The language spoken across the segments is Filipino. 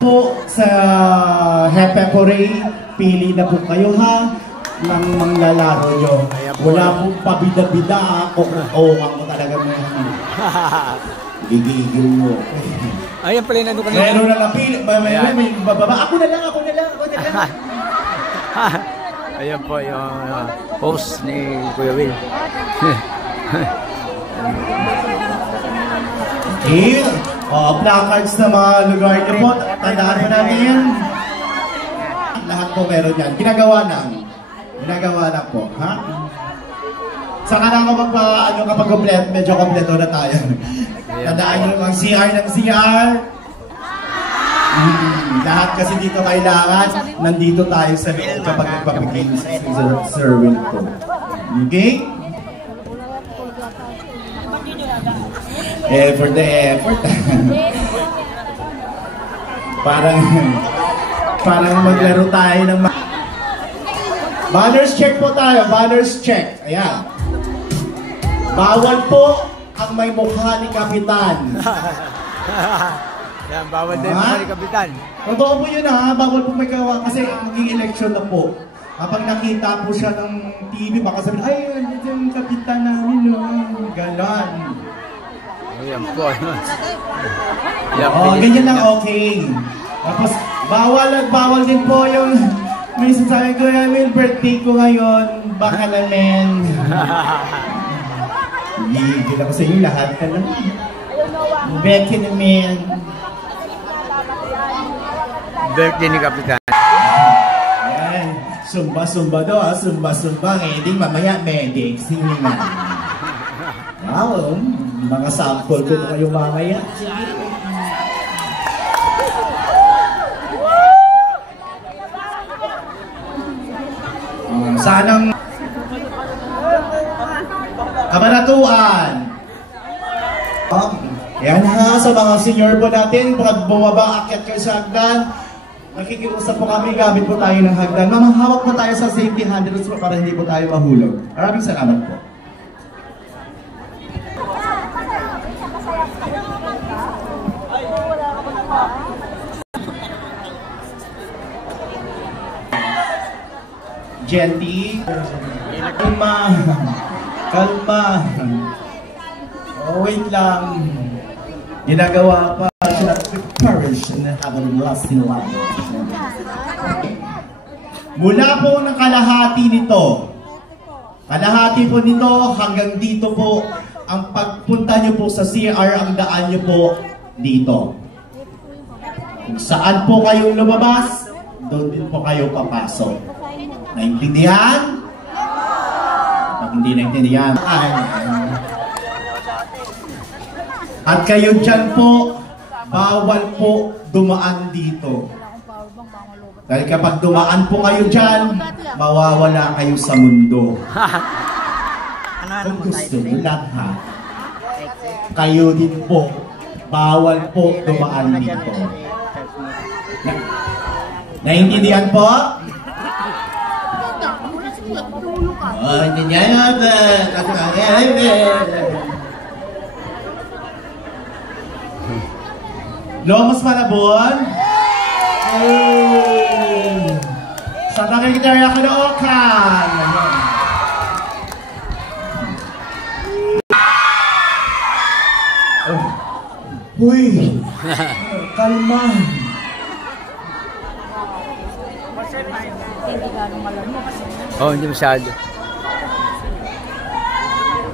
Po sa Happy Parade, pili na po kayo ha ng mga lalaro nyo. Wala pong pabida-bida ako mo talaga mga gigigil mo. Ayan pala na doon kanina. Meron na napili. May bababa. Ako na lang. Ayan po yung host ni Kuya Will. Okay. Placards na mga lugar niyo po. Tandaan mo natin. Lahat po meron yan. Ginagawa lang po. Ha? Saka na ako kapag medyo kompleto na tayo. Tandaan nyo naman CR ng CR. Lahat kasi dito kailangan. Nandito tayo sa loob kapag nagpapagay sa serving po. Okay? For the effort. parang maglaro tayo ng banners check po tayo. Banners check. Ayan. Bawal po ang may mukha ni Kapitan. Yan, bawal din mukha ni Kapitan. Totoo po yun ha. Bawal po may gawa kasi maging election na po. Kapag nakita po siya ng TV, baka sabihin, ay, ito yung Kapitan namin. Ganon. Ayan po. Ganyan lang okay. Tapos, bawal din po yung may sasabi ko namin, birthday ko ngayon, baka namin. Higil ako sa inyo lahat ka lang. Becky namin. Birthday ni Kapitan. Ayan. Sumba do ha. Sumba. Ngayon mamaya medic. Siningan. Wow. Mga sample ko kayo mamaya. Sanang kabanatuan. Yan ha, sa mga senior po natin, pag bumaba, akyat kayo sa hagdan, nakikiusap po kami, gamit po tayo ng hagdan. Mamahawak po tayo sa safety handles para hindi po tayo mahulog. Maraming salamat po. Genty, kalma. Oh, wait lang. Ginagawa pa siya perish and have a lasting life. Mula po ng kalahati nito hanggang dito po, ang pagpunta nyo po sa CR, ang daan nyo po dito. Kung saan po kayong lumabas, doon din po kayo papasok. Naintindihan? Pag hindi naintindihan, at kayo dyan po, bawal po dumaan dito. Dahil kapag dumaan po kayo dyan, mawawala kayo sa mundo. Kung gusto nyo lahat, kayo din po, bawal po dumaan dito. Naintindihan po? Naintindihan Lomos Malabon. Sa nakikitarya ka na Okan. Uy, kalma. Oh, hindi masyado.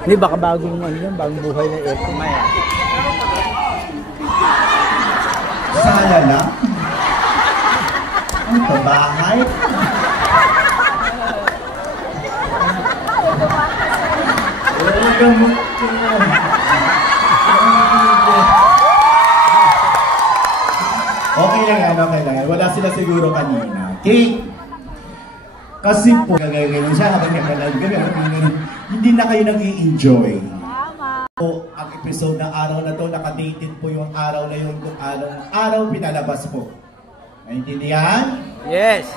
Hindi, baka bagong bagong buhay na aircon. Sana lang. Ano ito, bahay? Okay lang yan. Wala sila siguro kanina. Okay? Kasi po, gagawin siya habang nakalag hindi na kayo nag-i-enjoy. Po, ang episode ng araw na to, nakadated po yung araw na yun kung anong araw pinalabas po. Naintindihan? Yes!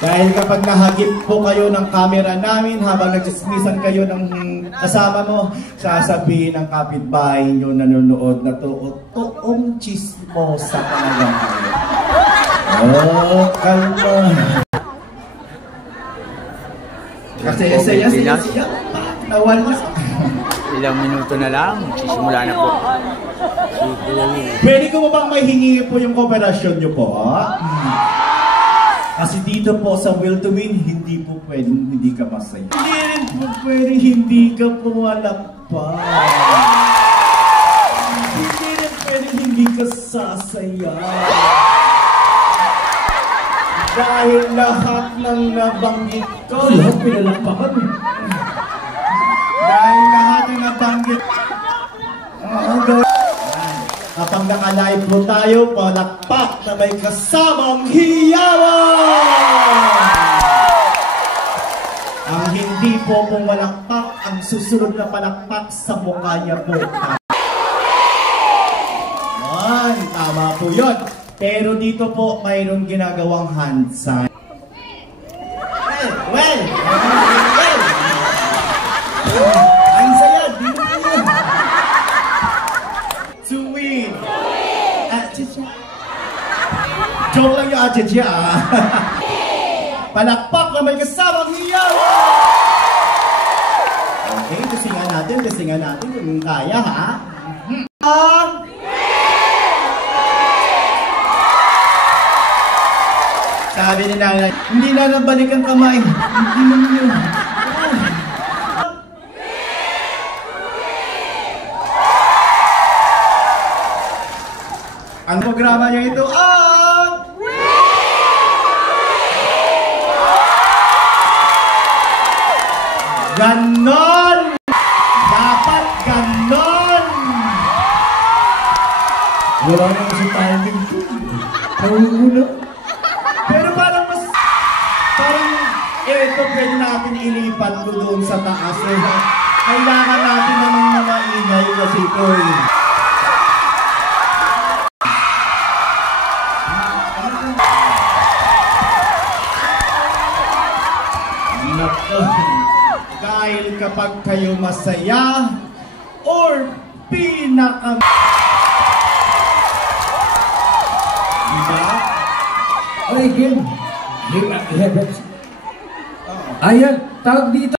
Dahil kapag nahagip po kayo ng camera namin habang nagchismisan kayo ng kasama mo, sasabihin ng kapitbahay nyo nanonood na to, chismosa ka na lang. Oh, kalma. Kasi saya. Nawala. Ilang minuto na lang, sisimula na po. Pwede ko bang mahingi po yung kooperasyon nyo po? Kasi dito po sa Will to Win, hindi po pwedeng hindi ka masaya. Hindi rin po pwedeng hindi ka pumalakpak. Hindi rin pwedeng hindi ka sasaya. Dahil lahat ng nabanggit ko, lahat pinalakpakan. Dahil lahat ng nabanggit kapag naka-live po tayo, palakpak na may kasamang hiyawan! Ang hindi po pumalakpak, ang susunod na palakpak sa mukha niya po. Tama po yun. Pero dito po, mayroong ginagawang hand sign. Well! Ang saya, di mo po yun. To win! Joke lang yung atchitya. Palakpak na may kasamang hiyawan! Okay, tasingan natin kung kaya, ha? Sabi ni nanay, hindi na nabalik ang kamay. Hindi mo yun. Ang programa niya ito ang ganon! Dapat ganon! Wala na kasi timing ito. Pangunguna. Pero parang ito pwede natin ilipat doon sa taas. Kailangan natin namang maingay kasi ito Dahil kapag kayo masaya or diba? Again, ayan, tawag dito.